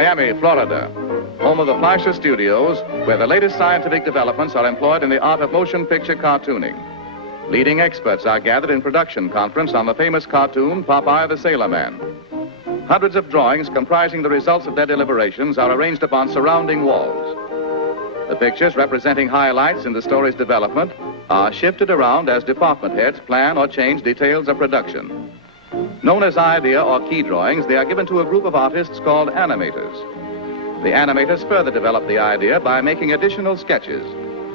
Miami, Florida, home of the Fleischer Studios, where the latest scientific developments are employed in the art of motion picture cartooning. Leading experts are gathered in production conference on the famous cartoon, Popeye the Sailor Man. Hundreds of drawings comprising the results of their deliberations are arranged upon surrounding walls. The pictures representing highlights in the story's development are shifted around as department heads plan or change details of production. Known as idea or key drawings, they are given to a group of artists called animators. The animators further develop the idea by making additional sketches,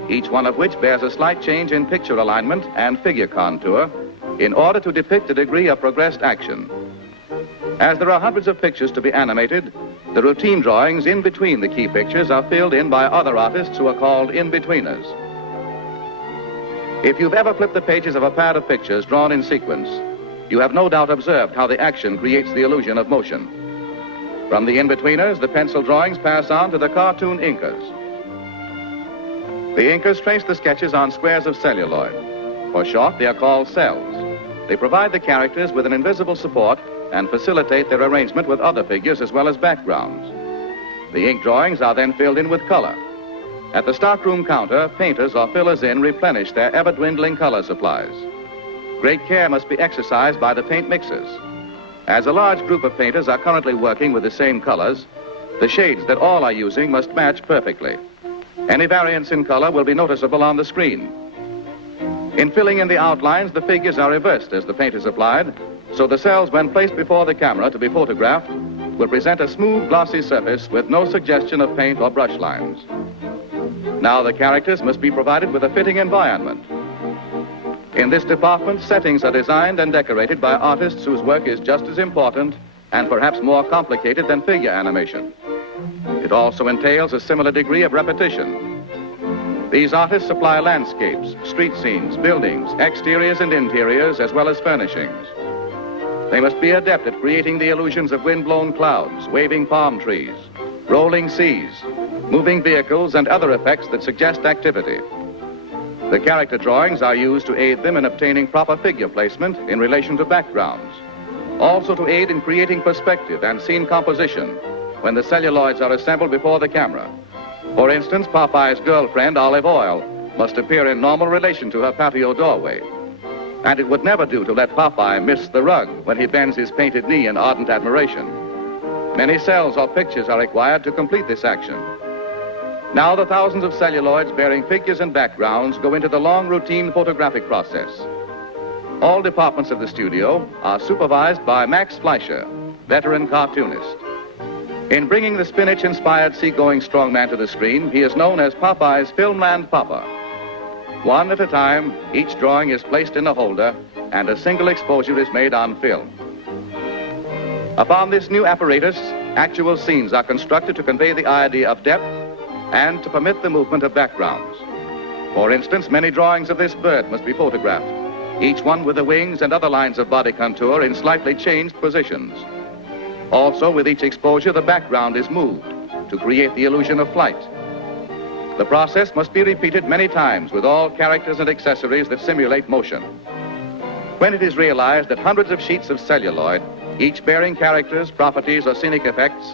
each one of which bears a slight change in picture alignment and figure contour in order to depict a degree of progressed action. As there are hundreds of pictures to be animated, the routine drawings in between the key pictures are filled in by other artists who are called in-betweeners. If you've ever flipped the pages of a pad of pictures drawn in sequence, you have no doubt observed how the action creates the illusion of motion. From the in-betweeners, the pencil drawings pass on to the cartoon inkers. The inkers trace the sketches on squares of celluloid. For short, they are called cells. They provide the characters with an invisible support and facilitate their arrangement with other figures as well as backgrounds. The ink drawings are then filled in with color. At the stockroom counter, painters or fillers in replenish their ever-dwindling color supplies. Great care must be exercised by the paint mixers. As a large group of painters are currently working with the same colors, the shades that all are using must match perfectly. Any variance in color will be noticeable on the screen. In filling in the outlines, the figures are reversed as the paint is applied, so the cells, when placed before the camera to be photographed, will present a smooth, glossy surface with no suggestion of paint or brush lines. Now the characters must be provided with a fitting environment. In this department, settings are designed and decorated by artists whose work is just as important and perhaps more complicated than figure animation. It also entails a similar degree of repetition. These artists supply landscapes, street scenes, buildings, exteriors and interiors, as well as furnishings. They must be adept at creating the illusions of wind-blown clouds, waving palm trees, rolling seas, moving vehicles, and other effects that suggest activity. The character drawings are used to aid them in obtaining proper figure placement in relation to backgrounds, also to aid in creating perspective and scene composition when the celluloids are assembled before the camera. For instance, Popeye's girlfriend, Olive Oil, must appear in normal relation to her patio doorway. And it would never do to let Popeye miss the rug when he bends his painted knee in ardent admiration. Many cells or pictures are required to complete this action. Now the thousands of celluloids bearing figures and backgrounds go into the long routine photographic process. All departments of the studio are supervised by Max Fleischer, veteran cartoonist. In bringing the spinach-inspired seagoing strongman to the screen, he is known as Popeye's Filmland Papa. One at a time, each drawing is placed in a holder and a single exposure is made on film. Upon this new apparatus, actual scenes are constructed to convey the idea of depth and to permit the movement of backgrounds. For instance, many drawings of this bird must be photographed, each one with the wings and other lines of body contour in slightly changed positions. Also, with each exposure, the background is moved to create the illusion of flight. The process must be repeated many times with all characters and accessories that simulate motion. When it is realized that hundreds of sheets of celluloid, each bearing characters, properties, or scenic effects,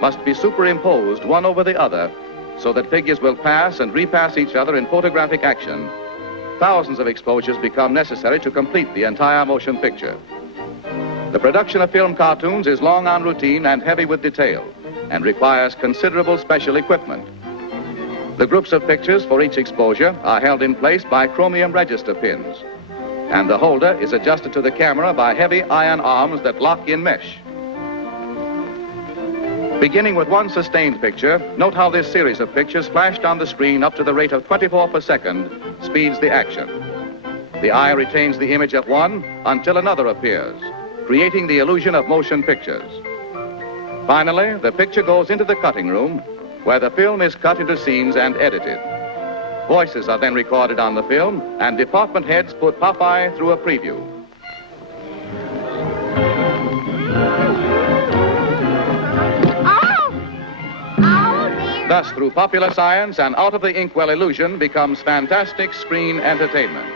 must be superimposed one over the other so that figures will pass and repass each other in photographic action, thousands of exposures become necessary to complete the entire motion picture. The production of film cartoons is long on routine and heavy with detail and requires considerable special equipment. The groups of pictures for each exposure are held in place by chromium register pins, and the holder is adjusted to the camera by heavy iron arms that lock in mesh. Beginning with one sustained picture, note how this series of pictures flashed on the screen up to the rate of 24 per second speeds the action. The eye retains the image of one until another appears, creating the illusion of motion pictures. Finally, the picture goes into the cutting room, where the film is cut into scenes and edited. Voices are then recorded on the film, and department heads put Popeye through a preview. Thus, through popular science and out of the inkwell illusion becomes fantastic screen entertainment.